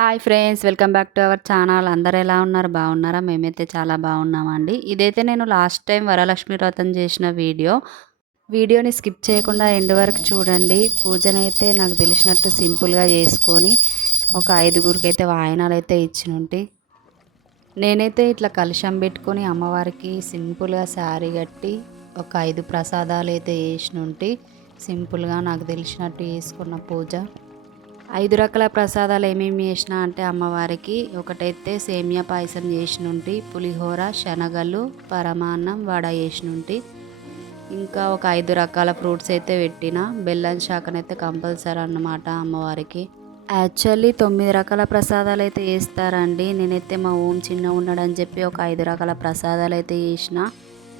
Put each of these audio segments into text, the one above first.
Hi friends, welcome back to our channel. అందరూ ఎలా ఉన్నారు? బాగున్నారా? మేమైతే చాలా బాగున్నామండి. ఇదైతే నేను లాస్ట్ టైం వరలక్ష్మి వ్రతం చేసిన వీడియోని స్కిప్ చేయకుండా ఎండ్ వరకు చూడండి. పూజనైతే నాకు తెలిసినట్టు సింపుల్గా చేసుకొని ఒక ఐదుగురికి వాయనాలు అయితే ఇచ్చినుంటి. నేనైతే ఇట్లా కలశం పెట్టుకొని అమ్మవారికి సింపుల్గా శారీ కట్టి ఒక 5 ప్రసాదాలు అయితే చేసినుంటి. సింపుల్గా నాకు తెలిసినట్టు చేసుకున్న పూజ. 5 రకాల ప్రసాదాలు ఏమేమి చేసినా అంటే అమ్మవారికి ఒకటైతే సేమియా పాయసం చేసినుంటి, పులిహోర, శనగలు, పరమాన్నం, వడ చేసినుంటి. ఇంకా ఒక 5 రకాల ఫ్రూట్స్ అయితే పెట్టిన. బెల్లం శాఖనైతే కంపల్సరీ అన్నమాట అమ్మవారికి. యాక్చువల్లీ 9 రకాల ప్రసాదాలు అయితే చేస్తారండి. నేనైతే మా చిన్నగా ఉన్నాడని చెప్పి ఒక 5 రకాల ప్రసాదాలు అయితే చేసిన.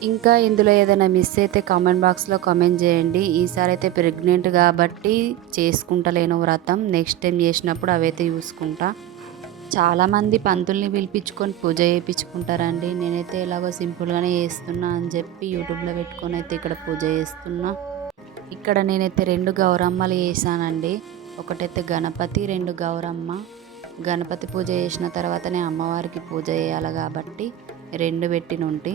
ఇంకా ఇందులో ఏదైనా మిస్ అయితే కామెంట్ బాక్స్లో కామెంట్ చేయండి. ఈసారి అయితే ప్రెగ్నెంట్ కాబట్టి చేసుకుంటలేను వ్రతం. నెక్స్ట్ టైం చేసినప్పుడు అవైతే చూసుకుంటా. చాలామంది పంతుల్ని పిలిపించుకొని పూజ చేయించుకుంటారండి. నేనైతే ఎలాగో సింపుల్గానే చేస్తున్నా అని చెప్పి యూట్యూబ్లో పెట్టుకొని అయితే ఇక్కడ పూజ చేస్తున్నా. ఇక్కడ నేనైతే 2 గౌరమ్మలు చేశానండి. ఒకటైతే గణపతి, 2 గౌరమ్మ. గణపతి పూజ చేసిన తర్వాతనే అమ్మవారికి పూజ చేయాలి కాబట్టి 2 పెట్టినుంటి.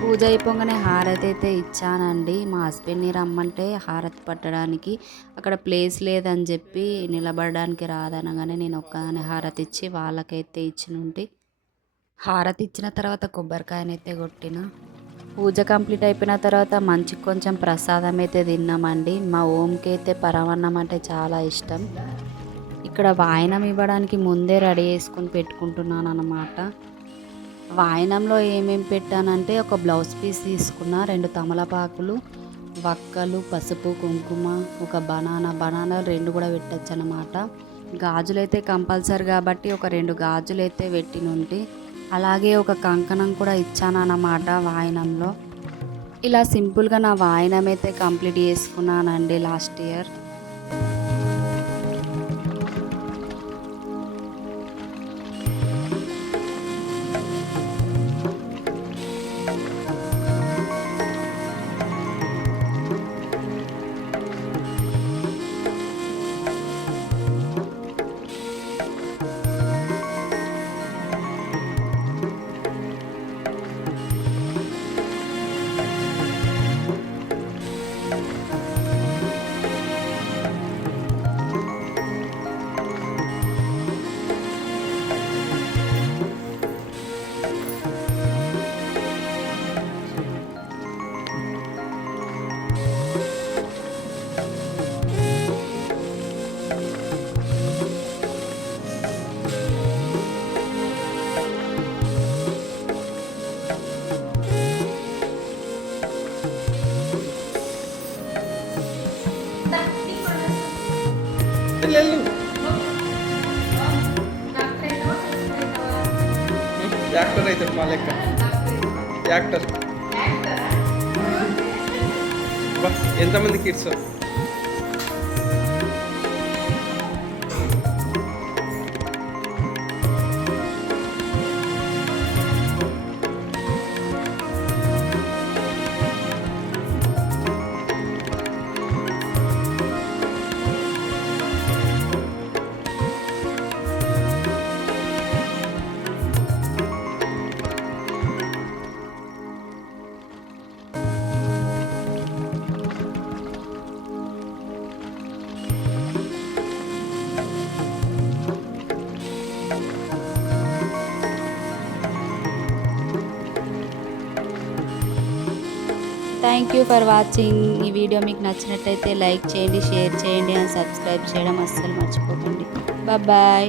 పూజ అయిపోగానే హారతి అయితే ఇచ్చానండి. మా హస్బెండ్ని రమ్మంటే హారతి పట్టడానికి అక్కడ ప్లేస్ లేదని చెప్పి నిలబడడానికి రాదనగానే నేను ఒక్కదాన్ని హారతి ఇచ్చి వాళ్ళకైతే ఇచ్చినుంటి. హారతి ఇచ్చిన తర్వాత కొబ్బరికాయనైతే కొట్టిన. పూజ కంప్లీట్ అయిపోయిన తర్వాత మంచిగా కొంచెం ప్రసాదం అయితే తిన్నామండి. మా ఓంకి అయితే పరమాన్నం అంటే చాలా ఇష్టం. ఇక్కడ వాయనం ఇవ్వడానికి ముందే రెడీ చేసుకుని పెట్టుకుంటున్నాను అన్నమాట. వాయనంలో ఏమేమి పెట్టానంటే ఒక బ్లౌజ్ పీస్ తీసుకున్న, 2 తమలపాకులు, వక్కలు, పసుపు, కుంకుమ, ఒక బనానాలు 2 కూడా పెట్టచ్చు అన్నమాట. గాజులైతే కంపల్సరీ కాబట్టి ఒక 2 గాజులైతే పెట్టినుంటి. అలాగే ఒక కంకణం కూడా ఇచ్చాను అన్నమాట వాయనంలో. ఇలా సింపుల్గా నా వాయనం అయితే కంప్లీట్ చేసుకున్నానండి లాస్ట్ ఇయర్. వెళ్ళు యాక్టర్ అయితే మా లెక్క యాక్టర్. ఎంతమంది kids? Thank you for watching. ఈ వీడియో మీకు నచ్చినట్టయితే లైక్ చేయండి, షేర్ చేయండి అండ్ సబ్స్క్రైబ్ చేయడం అస్సలు మర్చిపోకండి. బాయ్.